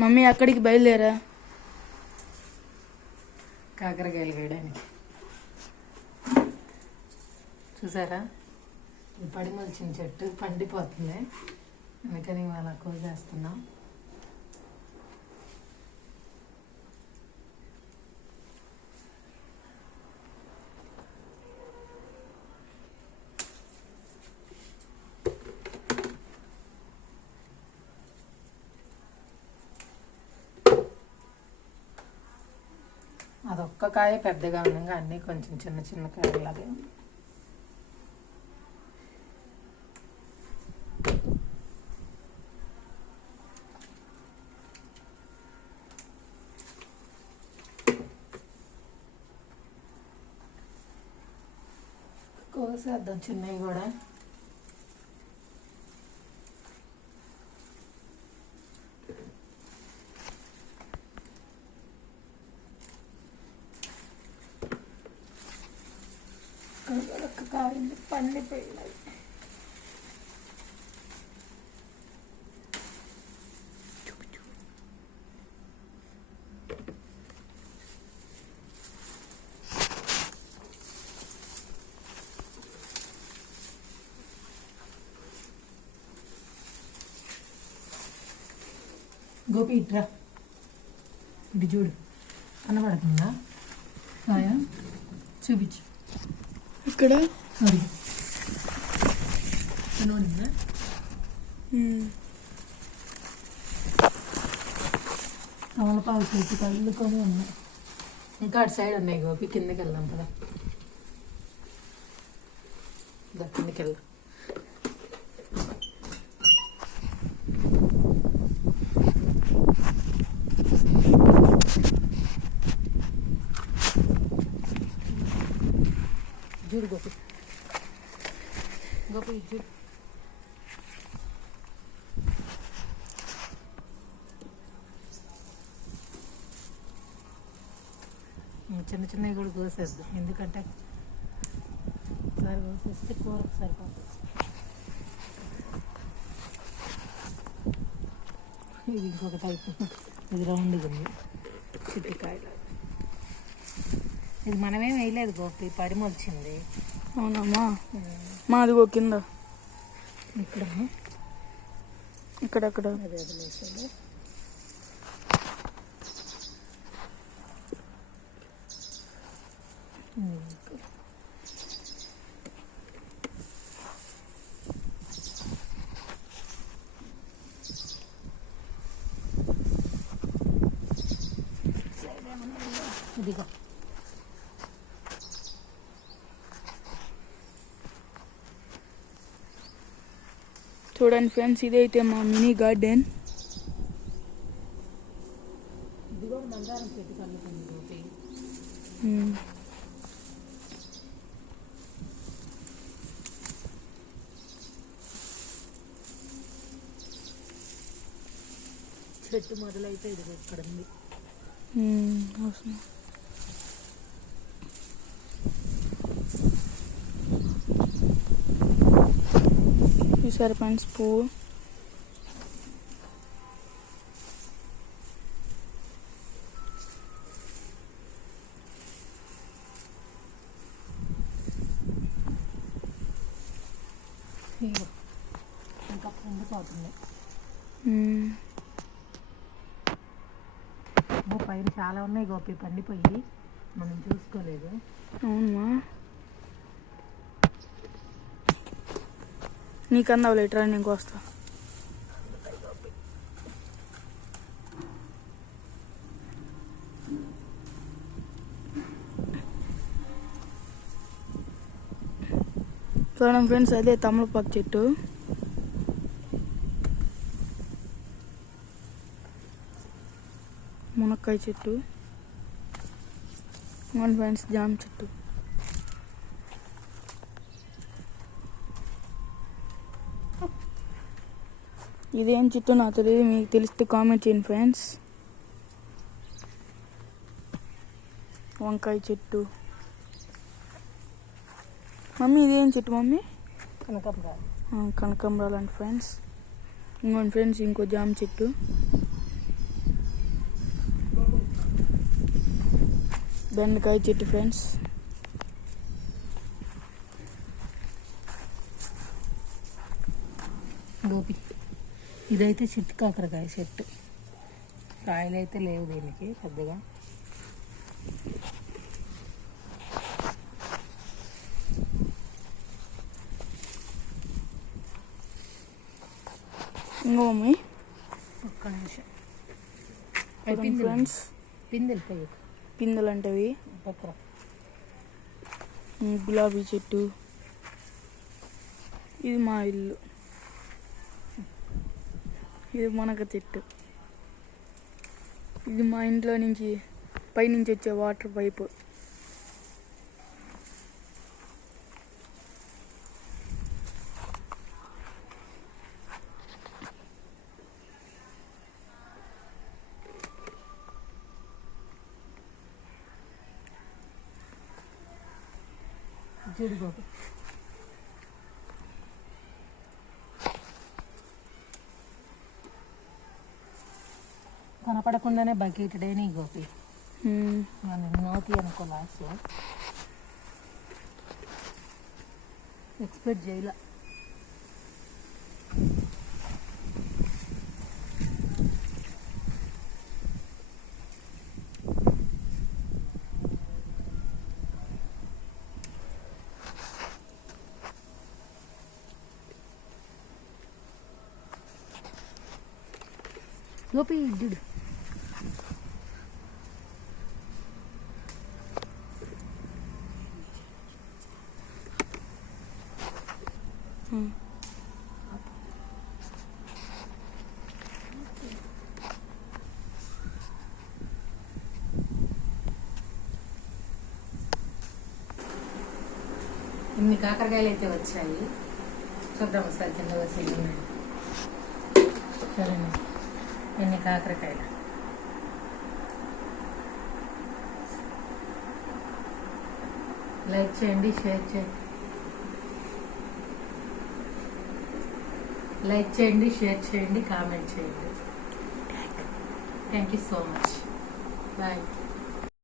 Mummy అక్కడికి బయలుదేరా. కాకరకాయలు వేయడానికి. చూసారా? ఇది పడి మొలిచిన చెట్టు పండిపోతుంది. అందుకని ఇవాళ కోసేస్తున్నాం. అదొక్క కాయ పెద్దగా ఉండగా అన్నీ కొంచెం చిన్న చిన్న కాయలాగే ఉన్నాయి. కోసేద్దాం చిన్నవి కూడా ఒక్క కాయలు పండిపోయినాయి గోపి ఇట్రా ఇటు చూడు కనబడుతుందా కాయ చూపించు ఇక్కడ సారీ కనబడిందా ఉమ్. తమలపాకు చెట్టు కళ్ళుకొని ఉన్నాయి ఇంకా అటు సైడ్ ఉన్నాయి గోపి కిందకి వెళ్దాం కదా దా కిందకి వెళ్దాం చూడు గోపి గోపి ఇటు చూడు చిన్న చిన్నవి కూడా కోసేద్దాం. ఎందుకంటే ఒకసారి కోసేస్తే కూరకు సరిపోతుంది. ఇది ఇంకొక టైప్ ఇది రౌండ్గా ఉంది. చిట్టికాయలు. ఇది మనమేం వేయలేదు గోపి పరిమొలిచింది అవునమ్మా. మాదిగో కింద. ఇక్కడ? ఇక్కడక్కడ ఇదిగో. చూడండి ఫ్రెండ్స్ ఇదైతే మా మినీ గార్డెన్. చెట్టు మొదలైతే ఇది ఇక్కడ ఉంది. అవసరం చూసారు ఫ్రెండ్స్ పువ్వు ఇంకా పైన చాలా ఉన్నాయి గోపి పండిపోయి. మనం చూసుకోలేదు. నీకు నీకన్నా లేటరా నేను వస్తా. చూడండి ఫ్రెండ్స్ అదే తమలపాకు చెట్టు. మునక్కాయ చెట్టు. ఫ్రెండ్స్ జామ చెట్టు. ఇదేం చిత్తు నాకు తెలియదు మీకు తెలిస్తే కామెంట్ చేయండి ఫ్రెండ్స్ వంకాయ చెట్టు. మమ్మీ ఇదేం చెట్టు మమ్మీ? కనకంబరాలు. కనకంబరాలు అండి ఫ్రెండ్స్ ఇంకోండి ఫ్రెండ్స్ ఇంకో జామ చెట్టు. బెండకాయ చెట్టు ఫ్రెండ్స్ గోబీ. ఇదైతే చిట్టు కాకరకాయ చెట్టు కాయలు అయితే లేవు దీనికి పెద్దగా. ఇంకో మమ్మీ ఒక్క నిమిషం. ఫ్రెండ్స్ పిందెలు పోయి. పిందెలు అంటవి గులాబీ చెట్టు. ఇది మా ఇల్లు. ఇది మునగ చెట్టు. ఇది మా ఇంట్లో నుంచి పైనుంచి వచ్చే వాటర్ పైపు. చూడు కనపడకుండానే బకెట్ డేని గోపి. నోతి అనుకో లాస్ట్ ఎక్స్పెక్ట్ చేయలే. గోపి ఇడ్డు ఇన్ని కాకరకాయలు అయితే వచ్చాయి? చూద్దాం ఒకసారి కింద వచ్చి సరే చూడండి ఎన్ని కాకరకాయలు? లైక్ చేయండి షేర్ చేయండి. లైక్ చేయండి షేర్ చేయండి కామెంట్ చేయండి. Thank you so much bye